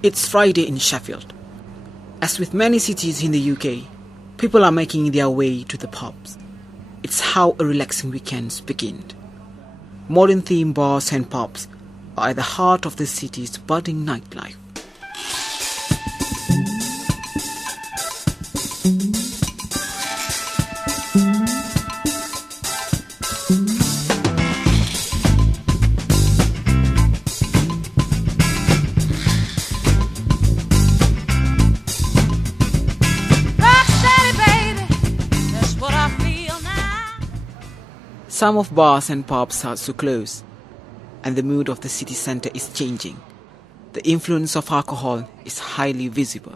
It's Friday in Sheffield. As with many cities in the UK, people are making their way to the pubs. It's how a relaxing weekend begins. Modern theme bars and pubs are at the heart of the city's budding nightlife. Some of bars and pubs are to close, and the mood of the city centre is changing. The influence of alcohol is highly visible.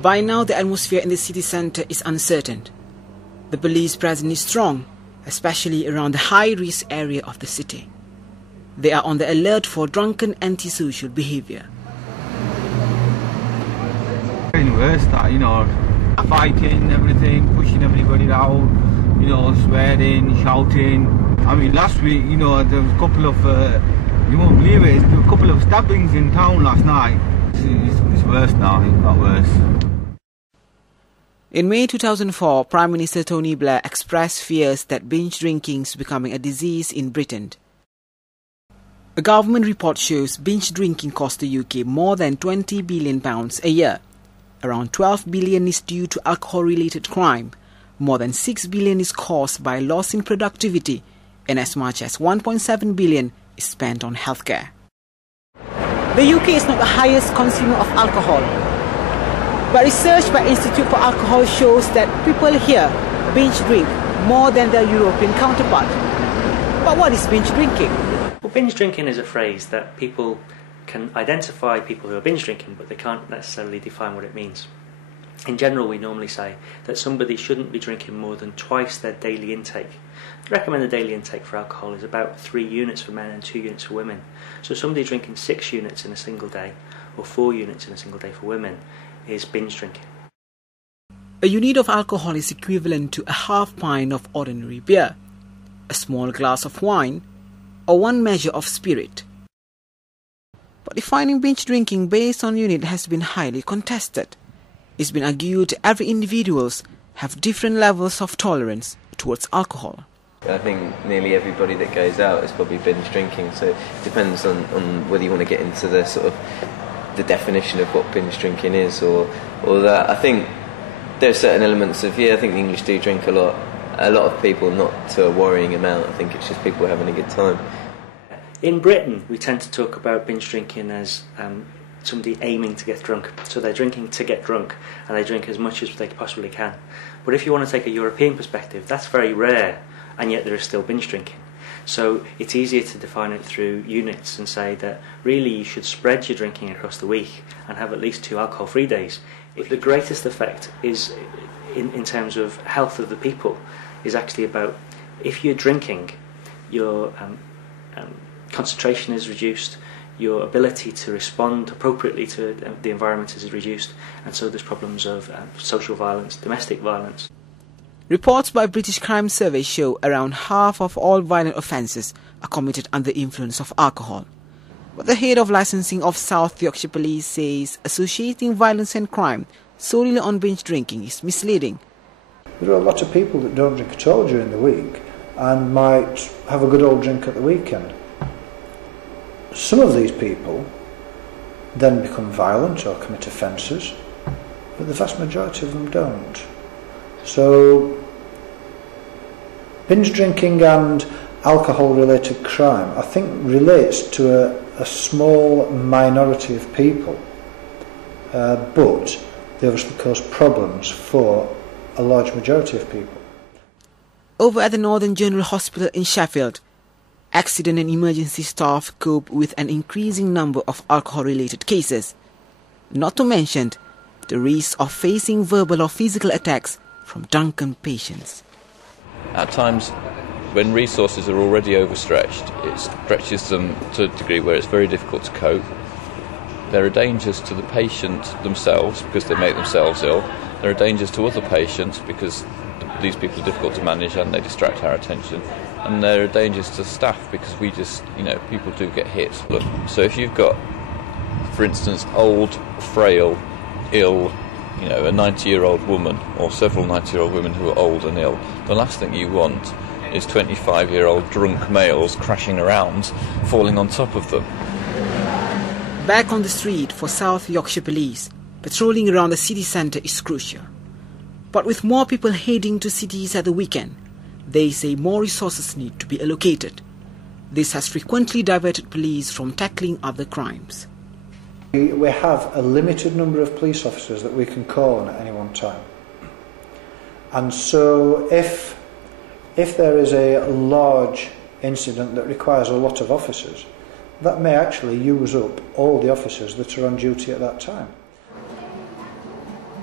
By now, the atmosphere in the city centre is uncertain. The police presence is strong, especially around the high-risk area of the city. They are on the alert for drunken antisocial behaviour. Getting worse, fighting, everything, pushing everybody out, swearing, shouting. I mean, last week, there was a couple of, you won't believe it, there were a couple of stabbings in town last night. It's worse now, it got worse. In May 2004, Prime Minister Tony Blair expressed fears that binge drinking is becoming a disease in Britain. A government report shows binge drinking costs the UK more than £20 billion a year. Around £12 billion is due to alcohol-related crime. More than £6 billion is caused by loss in productivity, and as much as £1.7 billion is spent on healthcare. The UK is not the highest consumer of alcohol, but research by Institute for Alcohol shows that people here binge drink more than their European counterpart. But what is binge drinking? Well, binge drinking is a phrase that people can identify people who are binge drinking, but they can't necessarily define what it means. In general, we normally say that somebody shouldn't be drinking more than twice their daily intake. The recommended daily intake for alcohol is about 3 units for men and 2 units for women. So somebody drinking 6 units in a single day, or 4 units in a single day for women, is binge drinking. A unit of alcohol is equivalent to a half pint of ordinary beer, a small glass of wine, or 1 measure of spirit. But defining binge drinking based on unit has been highly contested. It's been argued every individuals have different levels of tolerance towards alcohol. I think nearly everybody that goes out is probably binge drinking, so it depends on whether you want to get into the sort of the definition of what binge drinking is or that. I think there are certain elements of, I think the English do drink a lot of people, not to a worrying amount. I think it's just people having a good time. In Britain, we tend to talk about binge drinking as somebody aiming to get drunk. So they're drinking to get drunk, and they drink as much as they possibly can. But if you want to take a European perspective, that's very rare, and yet there is still binge drinking. So it's easier to define it through units and say that really you should spread your drinking across the week and have at least 2 alcohol-free days. If the greatest effect is in terms of health of the people is actually about, if you're drinking, your concentration is reduced, your ability to respond appropriately to the environment is reduced, and so there's problems of social violence, domestic violence. Reports by British Crime Survey show around half of all violent offences are committed under the influence of alcohol. But the head of licensing of South Yorkshire Police says associating violence and crime solely on binge drinking is misleading. There are a lot of people that don't drink at all during the week and might have a good old drink at the weekend. Some of these people then become violent or commit offences, but the vast majority of them don't. So, binge drinking and alcohol-related crime, I think, relates to a small minority of people, but they obviously cause problems for a large majority of people. Over at the Northern General Hospital in Sheffield, accident and emergency staff cope with an increasing number of alcohol-related cases, not to mention the risk of facing verbal or physical attacks from drunken patients. At times, when resources are already overstretched, it stretches them to a degree where it's very difficult to cope. There are dangers to the patient themselves because they make themselves ill. There are dangers to other patients because these people are difficult to manage and they distract our attention. And there are dangers to staff because people do get hit. So if you've got, for instance, old, frail, ill, a 90-year-old woman or several 90-year-old women who are old and ill, the last thing you want is 25-year-old drunk males crashing around, falling on top of them. Back on the street for South Yorkshire Police, patrolling around the city centre is crucial. But with more people heading to cities at the weekend, they say more resources need to be allocated. This has frequently diverted police from tackling other crimes. We have a limited number of police officers that we can call on at any one time. And so if there is a large incident that requires a lot of officers, that may actually use up all the officers that are on duty at that time.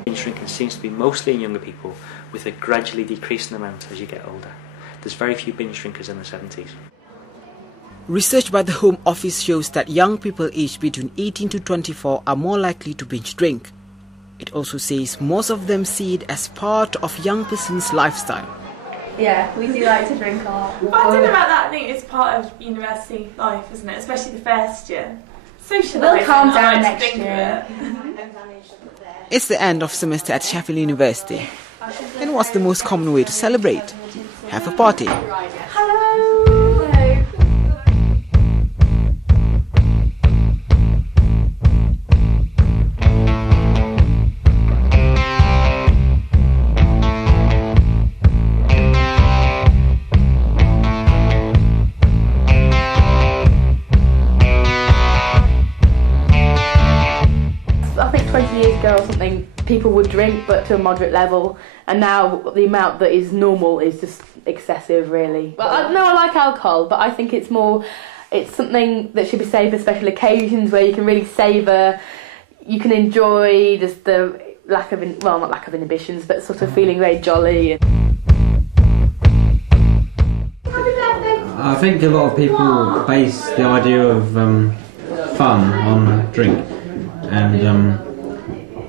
Binge drinking seems to be mostly in younger people, with a gradually decreasing amount as you get older. There's very few binge drinkers in the 70s. Research by the Home Office shows that young people aged between 18 to 24 are more likely to binge drink. It also says most of them see it as part of young person's lifestyle. Yeah, we do like to drink a lot. But I don't know about that. I think it's part of university life, isn't it? Especially the first year. Socialising. We'll calm down next year. It's the end of semester at Sheffield University. And what's the most common way to celebrate? Have a party. Hello! I think 20 years ago or something, people would drink, but to a moderate level, and now the amount that is normal is just excessive, really. Well, I like alcohol, but I think it's something that should be saved for special occasions where you can really savour, you can enjoy just the not lack of inhibitions, but sort of feeling very jolly. I think a lot of people base the idea of fun on drink, and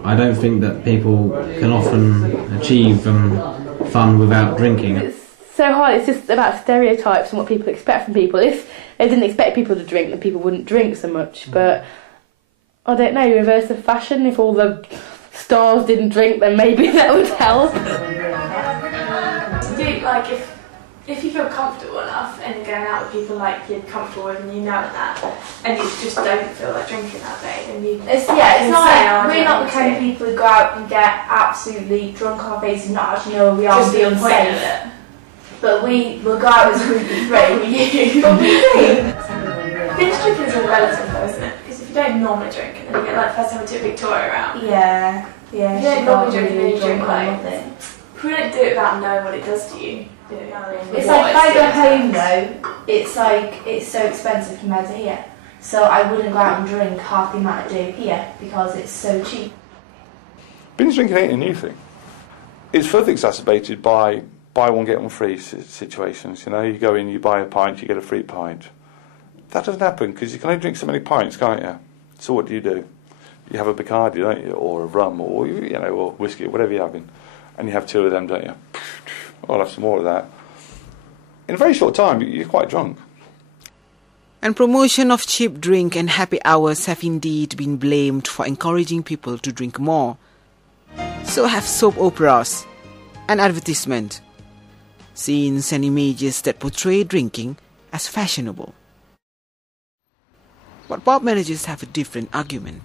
I don't think that people can often achieve fun without drinking. It's so hard. It's just about stereotypes and what people expect from people. If they didn't expect people to drink, then people wouldn't drink so much. But I don't know, reverse of fashion. If all the stars didn't drink, then maybe that would help. If you feel comfortable enough and you're going out with people like you're comfortable with and you know that, and you just don't feel like drinking that day, then you... It's not like we're not the kind of people who go out and get absolutely drunk on our faces, not actually know we are just being safe. But we will go out as a group of three. But we do. Binge drinking is all relative though, isn't it? Because if you don't normally drink and then you get like first time we took Victoria out. Yeah. If you don't normally drink and then you drink like... We don't do it without knowing what it does to you. It's like if I go home though, it's so expensive compared to here. So I wouldn't go out and drink half the amount I do here because it's so cheap. Binge drinking ain't a new thing. It's further exacerbated by buy one get one free situations. You go in, you buy a pint, you get a free pint. That doesn't happen because you can only drink so many pints, can't you? So what do? You have a Bacardi, don't you, or a rum, or or whiskey, whatever you're having, and you have two of them, don't you? I'll have some more of that. In a very short time, you're quite drunk. And promotion of cheap drink and happy hours have indeed been blamed for encouraging people to drink more. So have soap operas and advertisement, scenes and images that portray drinking as fashionable. But pub managers have a different argument.